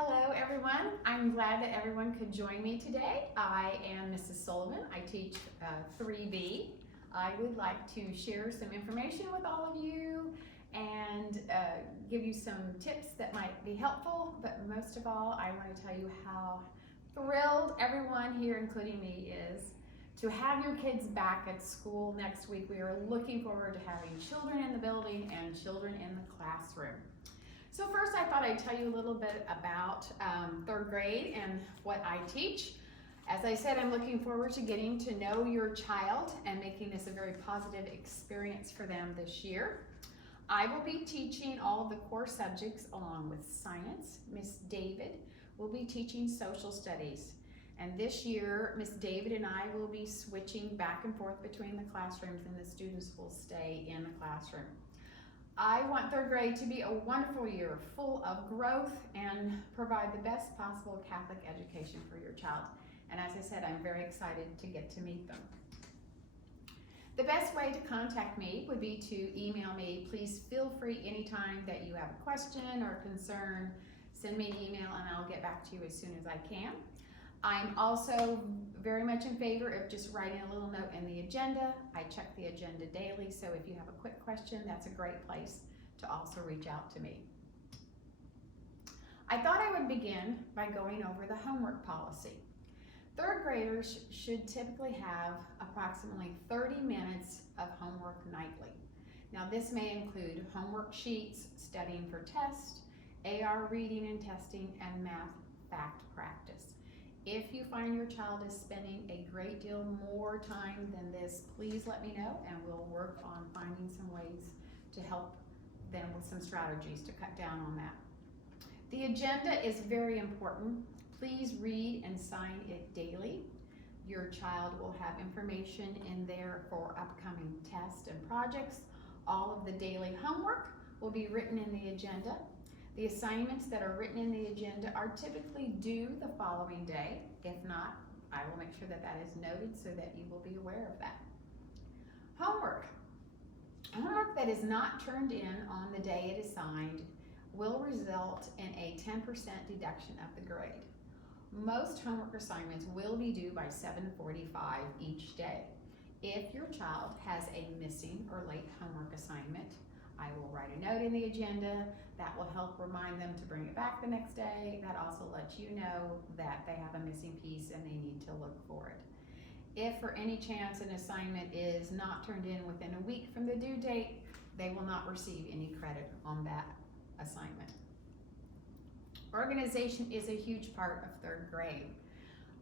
Hello everyone. I'm glad that everyone could join me today. I am Mrs. Sullivan. I teach 3B. I would like to share some information with all of you and give you some tips that might be helpful, but most of all, I want to tell you how thrilled everyone here, including me, is to have your kids back at school next week. We are looking forward to having children in the building and children in the classroom. So first, I thought I'd tell you a little bit about third grade and what I teach. As I said, I'm looking forward to getting to know your child and making this a very positive experience for them this year. I will be teaching all of the core subjects along with science. Miss David will be teaching social studies. And this year, Miss David and I will be switching back and forth between the classrooms, and the students will stay in the classroom. I want third grade to be a wonderful year, full of growth, and provide the best possible Catholic education for your child. And as I said, I'm very excited to get to meet them. The best way to contact me would be to email me. Please feel free anytime that you have a question or concern, send me an email and I'll get back to you as soon as I can. I'm also very much in favor of just writing a little note in the agenda. I check the agenda daily, so if you have a quick question, that's a great place to also reach out to me. I thought I would begin by going over the homework policy. Third graders should typically have approximately 30 minutes of homework nightly. Now this may include homework sheets, studying for tests, AR reading and testing, and math fact practice. If you find your child is spending a great deal more time than this, please let me know and we'll work on finding some ways to help them with some strategies to cut down on that. The agenda is very important. Please read and sign it daily. Your child will have information in there for upcoming tests and projects. All of the daily homework will be written in the agenda. The assignments that are written in the agenda are typically due the following day. If not, I will make sure that that is noted so that you will be aware of that. Homework. Homework that is not turned in on the day it is signed will result in a 10% deduction of the grade. Most homework assignments will be due by 7:45 each day. If your child has a missing or late homework assignment, I will write a note in the agenda that will help remind them to bring it back the next day. That also lets you know that they have a missing piece and they need to look for it. If for any chance an assignment is not turned in within a week from the due date, they will not receive any credit on that assignment. Organization is a huge part of third grade.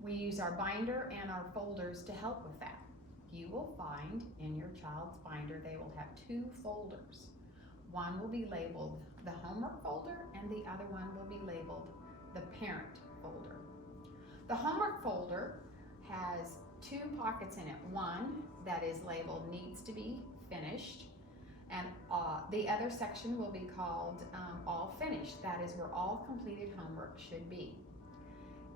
We use our binder and our folders to help with that. You will find in your child's binder, they will have two folders. One will be labeled the homework folder and the other one will be labeled the parent folder. The homework folder has two pockets in it. One that is labeled needs to be finished, and the other section will be called all finished. That is where all completed homework should be.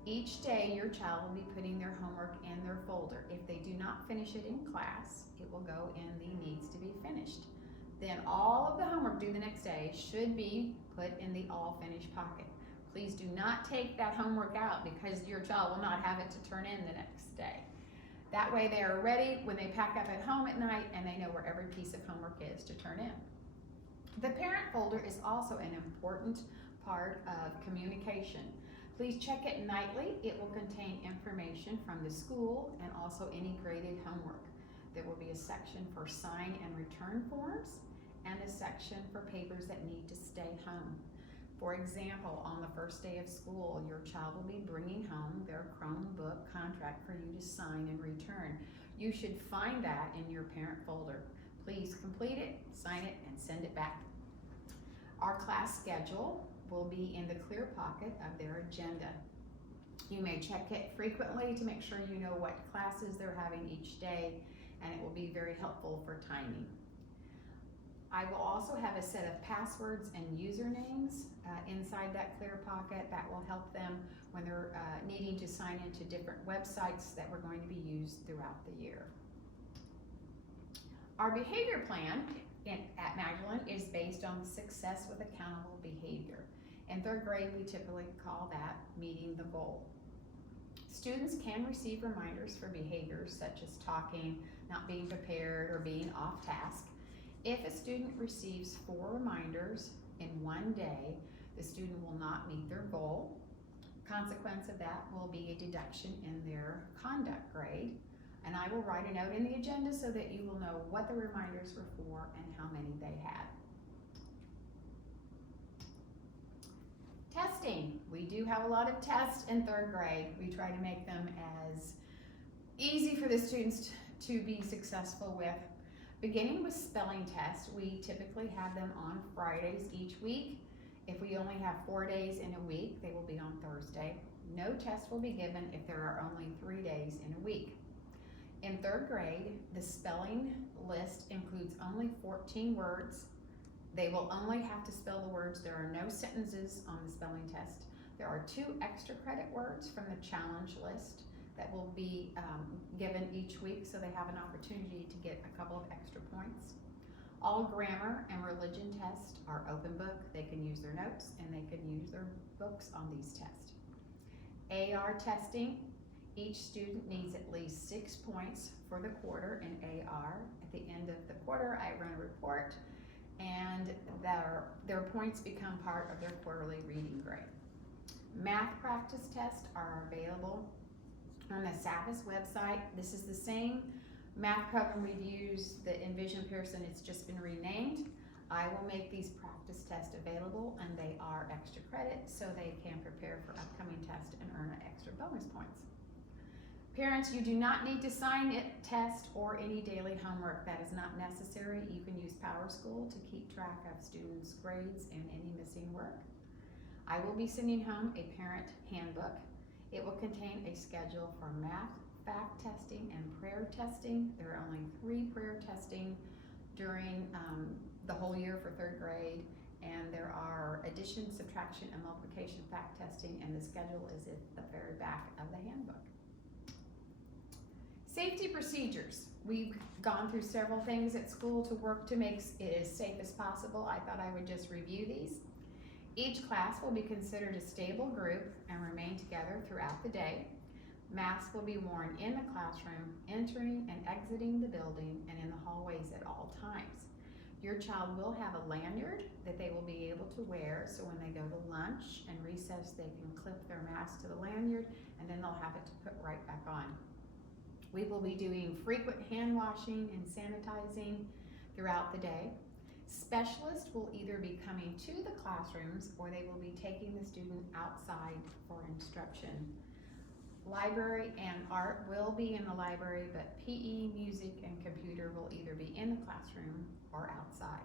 Each day your child will be putting their homework in their folder. If they do not finish it in class, it will go in the needs to be finished. Then all of the homework due the next day should be put in the all finished pocket. Please do not take that homework out because your child will not have it to turn in the next day. That way they are ready when they pack up at home at night and they know where every piece of homework is to turn in. The parent folder is also an important part of communication. Please check it nightly. It will contain information from the school and also any graded homework. There will be a section for sign and return forms and a section for papers that need to stay home. For example, on the first day of school, your child will be bringing home their Chromebook contract for you to sign and return. You should find that in your parent folder. Please complete it, sign it, and send it back. Our class schedule will be in the clear pocket of their agenda. You may check it frequently to make sure you know what classes they're having each day, and it will be very helpful for timing. I will also have a set of passwords and usernames inside that clear pocket that will help them when they're needing to sign into different websites that were going to be used throughout the year. Our behavior plan at Magdalene is based on success with accountable behavior. In third grade, we typically call that meeting the goal. Students can receive reminders for behaviors such as talking, not being prepared, or being off task. If a student receives 4 reminders in one day, the student will not meet their goal. Consequence of that will be a deduction in their conduct grade. And I will write a note in the agenda so that you will know what the reminders were for and how many they had. Testing. We do have a lot of tests in third grade. We try to make them as easy for the students to be successful with. Beginning with spelling tests, we typically have them on Fridays each week. If we only have 4 days in a week, they will be on Thursday. No test will be given if there are only 3 days in a week. In third grade, the spelling list includes only 14 words. They will only have to spell the words. There are no sentences on the spelling test. There are 2 extra credit words from the challenge list that will be given each week, so they have an opportunity to get a couple of extra points. All grammar and religion tests are open book. They can use their notes and they can use their books on these tests. AR testing. Each student needs at least 6 points for the quarter in AR. At the end of the quarter, I run a report, and their points become part of their quarterly reading grade. Math practice tests are available on the SAPIS website. This is the same math program we've used, the Envision Pearson. It's just been renamed. I will make these practice tests available, and they are extra credit, so they can prepare for upcoming tests and earn extra bonus points. Parents, you do not need to sign a test or any daily homework. That is not necessary. You can use PowerSchool to keep track of students' grades and any missing work. I will be sending home a parent handbook. It will contain a schedule for math, fact testing, and prayer testing. There are only 3 prayer testing during the whole year for third grade, and there are addition, subtraction, and multiplication fact testing, and the schedule is at the very back of the handbook. Safety procedures. We've gone through several things at school to work to make it as safe as possible. I thought I would just review these. Each class will be considered a stable group and remain together throughout the day. Masks will be worn in the classroom, entering and exiting the building, and in the hallways at all times. Your child will have a lanyard that they will be able to wear, so when they go to lunch and recess, they can clip their mask to the lanyard, and then they'll have it to put right back on. We will be doing frequent hand washing and sanitizing throughout the day. Specialists will either be coming to the classrooms or they will be taking the student outside for instruction. Library and art will be in the library, but PE, music, and computer will either be in the classroom or outside.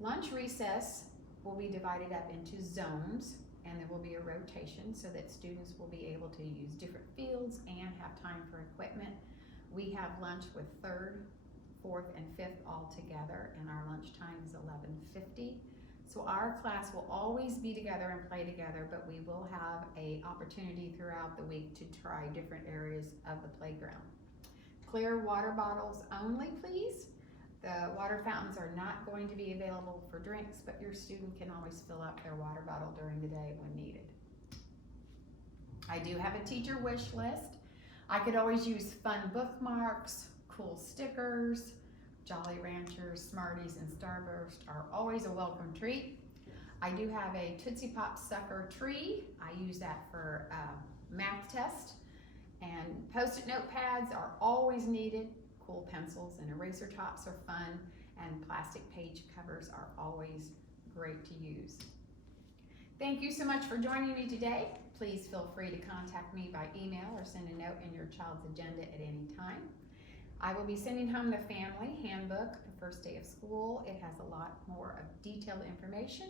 Lunch recess will be divided up into zones, and there will be a rotation so that students will be able to use different fields and have time for equipment. We have lunch with 3rd, 4th, and 5th all together, and our lunch time is 11:50. So our class will always be together and play together, but we will have an opportunity throughout the week to try different areas of the playground. Clear water bottles only, please. The water fountains are not going to be available for drinks, but your student can always fill up their water bottle during the day when needed. I do have a teacher wish list. I could always use fun bookmarks, cool stickers. Jolly Ranchers, Smarties, and Starburst are always a welcome treat. I do have a Tootsie Pop sucker tree. I use that for math test. And Post-it notepads are always needed. Cool pencils and eraser tops are fun, and plastic page covers are always great to use. Thank you so much for joining me today. Please feel free to contact me by email or send a note in your child's agenda at any time. I will be sending home the family handbook the first day of school. It has a lot more of detailed information.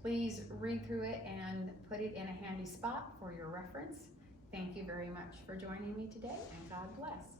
Please read through it and put it in a handy spot for your reference. Thank you very much for joining me today, and God bless.